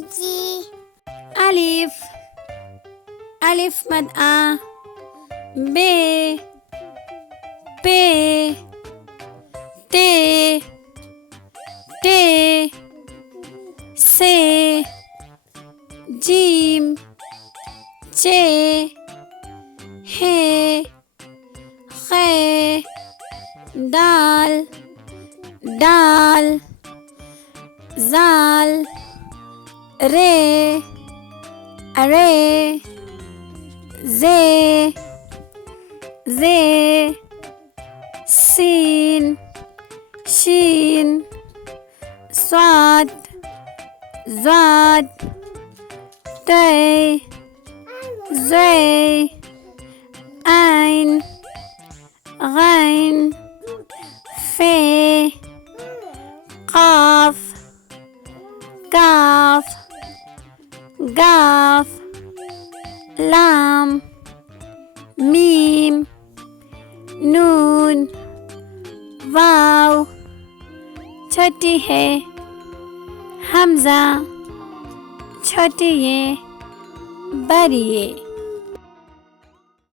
जी। ألف ألف مد أ ب ب ت ت س جيم ج ه خ دال دال زال ر ر ز ز سين شين صاد زاد ت زي عين غين ف قاف كاف قاف لام ميم नून वाव छोटी है हमजा छोटी है बड़ी है।